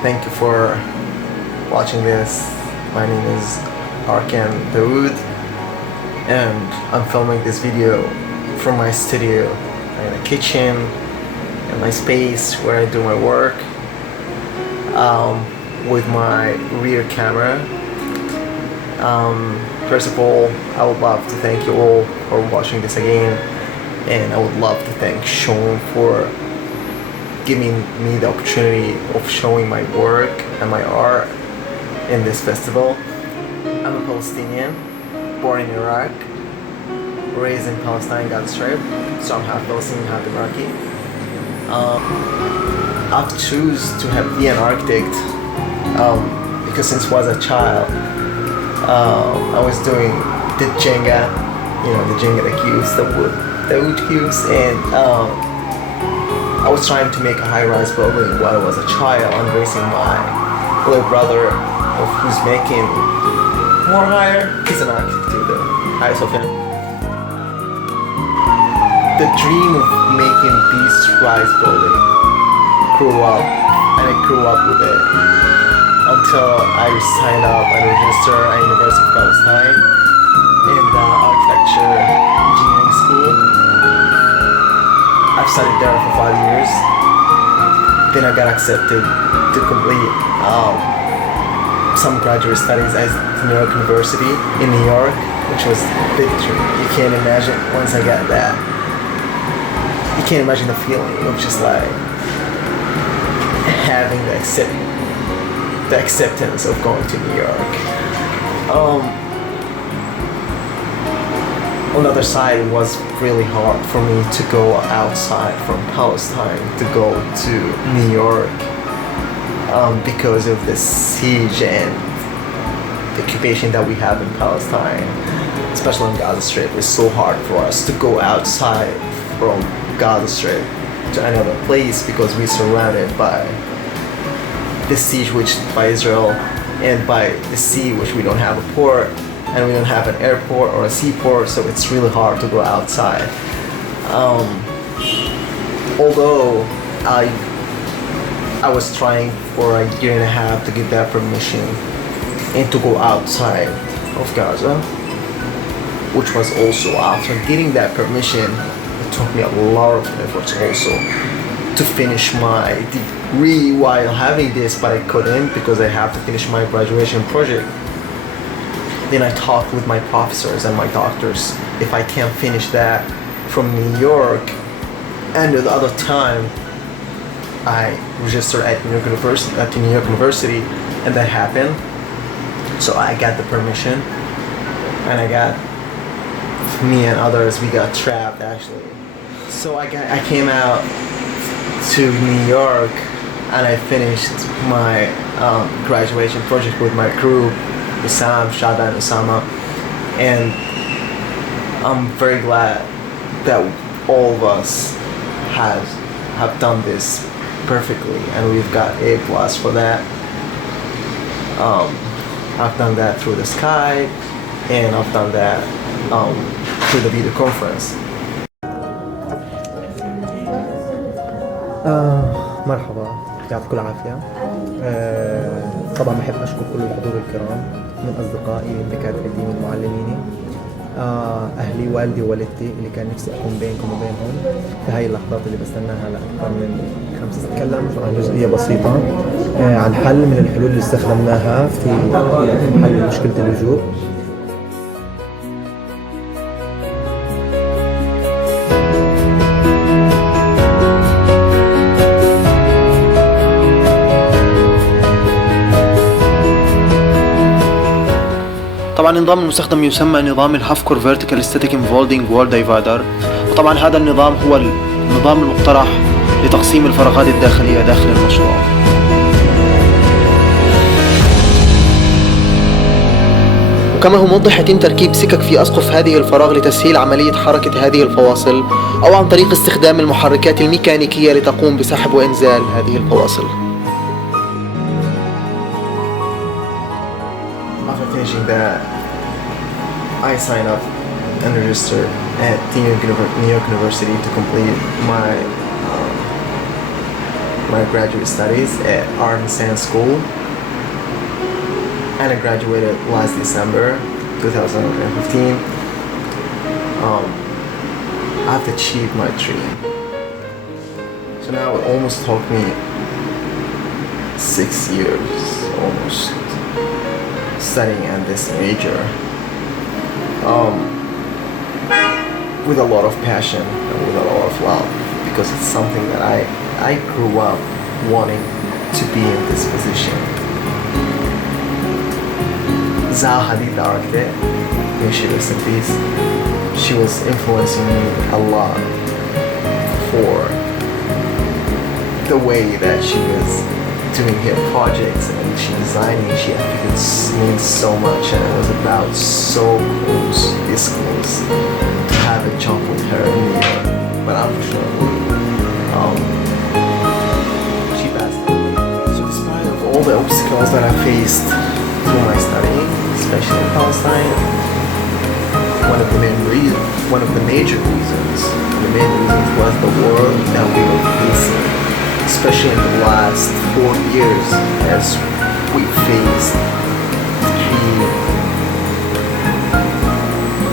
Thank you for watching this. My name is Arkan Dawood, and I'm filming this video from my studio in a kitchen, in my space where I do my work, with my rear camera. First of all, I would love to thank you all for watching this again, and I would love to thank Sean for giving me the opportunity of showing my work and my art in this festival. I'm a Palestinian, born in Iraq, raised in Palestine, Gaza Strip, so I'm half Palestinian, half Iraqi. I've choose to be an architect because since I was a child, I was doing the Jenga, the Jenga, the cubes, the wood cubes, and I was trying to make a high-rise building while I was a child and raising my little brother, who's making more higher. He's an architect too, the highest of him. The dream of making this rise building grew up, and I grew up with it until I signed up and registered at University of Palestine in the architecture engineering school. I've studied there for 5 years. Then I got accepted to complete some graduate studies at New York University in New York, which was a big dream. You can't imagine once I got that. You can't imagine the feeling of just like having the acceptance of going to New York. On the other side, it was really hard for me to go outside from Palestine to go to New York because of the siege and the occupation that we have in Palestine, especially in Gaza Strip. It's so hard for us to go outside from Gaza Strip to another place because we're surrounded by the siege, which by Israel, and by the sea, which we don't have a port, and we don't have an airport or a seaport, so it's really hard to go outside. Although I was trying for a year and a half to get that permission and to go outside of Gaza, which was also after getting that permission, it took me a lot of efforts also to finish my degree while having this, but I couldn't because I have to finish my graduation project. Then I talked with my professors and my doctors if I can't finish that from New York, and the other time I registered at New York University, and that happened. So I got the permission, and me and others, we got trapped actually. So I came out to New York, and I finished my graduation project with my group, Isam, Shada, and Osama, and I'm very glad that all of us have done this perfectly, and we've got A+ for that. I've done that through the Skype, and I've done that through the video conference. مرحبا، يعطيكم العافية. طبعا بحب أشكر كل الحضور الكرام من أصدقائي دكاترتي من معلميني، أهلي، والدي ووالدتي اللي كان نفسي أكون بينكم وبينهم في هاي اللحظات اللي بستناها لأكثر من 5 سنين. أتكلم عن جزئية بسيطة عن حل من الحلول اللي استخدمناها في حل مشكلة اللجوء. طبعا النظام المستخدم يسمى نظام الهافكور فيرتيكال ستاتيك انفولدينج وول ديفايدر، وطبعا هذا النظام هو النظام المقترح لتقسيم الفراغات الداخلية داخل المشروع. وكما هو موضح يتم تركيب سكك في أسقف هذه الفراغ لتسهيل عملية حركة هذه الفواصل، أو عن طريق استخدام المحركات الميكانيكية لتقوم بسحب وإنزال هذه الفواصل. After finishing that, I signed up and registered at New York University to complete my my graduate studies at Art and Science School, and I graduated last December 2015. I've achieved my dream. So now it almost took me 6 years almost studying at this major, with a lot of passion and with a lot of love, because it's something that I grew up wanting to be in this position. Zaha Hadid, may she rest in peace, she was influencing me a lot for the way that she was doing her projects and she designing. She influenced me so much, and I was about so close, this close, to have a jump with her in the air. But unfortunately, she passed away. So despite of all the obstacles that I faced through my studying, especially in Palestine, one of the major reasons was the war that we were facing, especially in the last 4 years, as we faced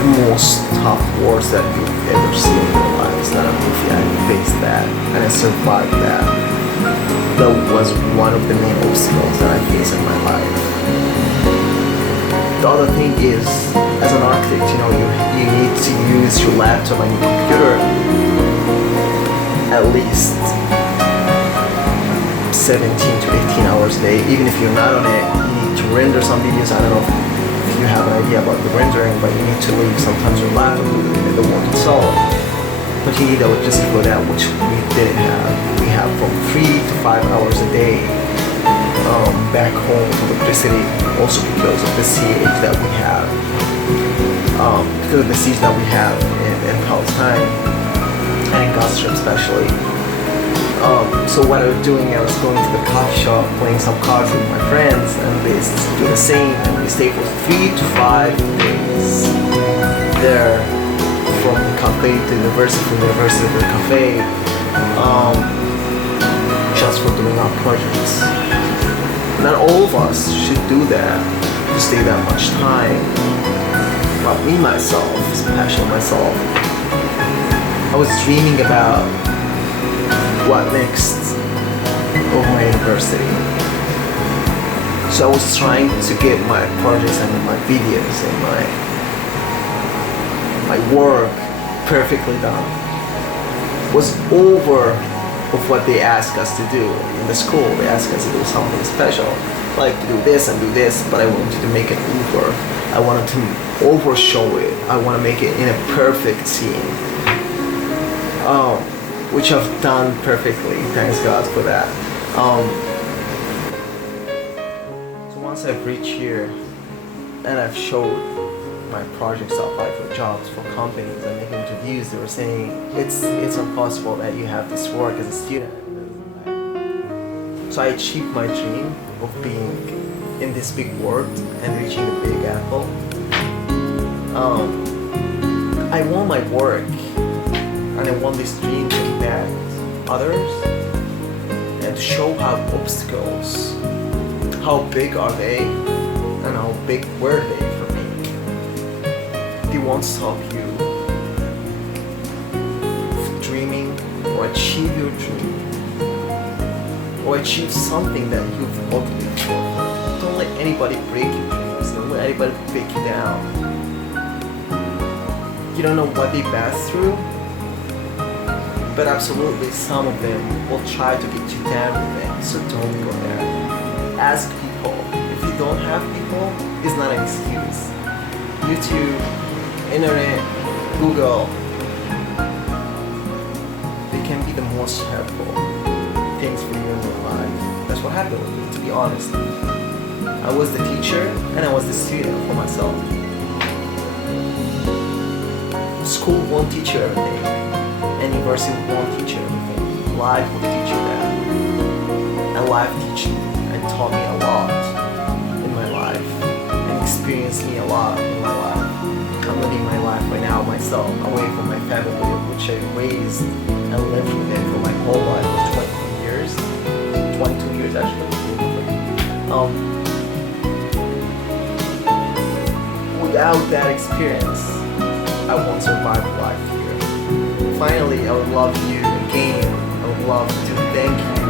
the most tough wars that you've ever seen in your life. It's not a movie. I faced that and I survived that. That was one of the main obstacles that I faced in my life. The other thing is, as an architect, you need to use your laptop and your computer at least 17 to 18 hours a day. Even if you're not on it, you need to render some videos. I don't know if you have an idea about the rendering, but you need to leave sometimes your laptop in the work itself. But you need electricity for that, which we didn't have. We have from 3 to 5 hours a day back home electricity, also because of the siege that we have. Because of the siege that we have in Palestine and in Gaza especially. So what I was doing, I was going to the coffee shop, playing some cards with my friends, and they do the same, and we stay for 3 to 5 days there, from cafe to university, from university to cafe, just for doing our projects. Not all of us should do that, to stay that much time. But me, myself, especially myself, I was dreaming about what next of my university. So I was trying to get my projects and my videos and my work perfectly done. Was over of what they asked us to do in the school. They asked us to do something special, like to do this and do this, but I wanted to make it over. I wanted to overshow it. I want to make it in a perfect scene. Which I've done perfectly, thanks God for that. So once I've reached here and I've showed my projects, I applied for jobs for companies, I make interviews, they were saying it's impossible that you have this work as a student. So I achieved my dream of being in this big world and reaching the big apple. I want my work and I want this dream to impact others and to show how obstacles, how big are they and how big were they for me. They won't stop you from dreaming or achieve your dream or achieve something that you've worked for. Don't let anybody break your dreams. Don't let anybody break you down. You don't know what they pass through, but absolutely some of them will try to get you down with it, so don't go there. Ask people. If you don't have people, it's not an excuse. YouTube, internet, Google, they can be the most helpful things for you in your life. That's what happened with me, to be honest. I was the teacher and I was the student for myself. School won't teach you everything, and university won't teach you everything. Life will teach you that. And life teach me and taught me a lot in my life and experienced me a lot in my life. I'm living my life right now myself, away from my family, which I raised and lived with them for my whole life for 20 years. Without that experience, I won't survive life here. Finally, I would love you again. I would love to thank you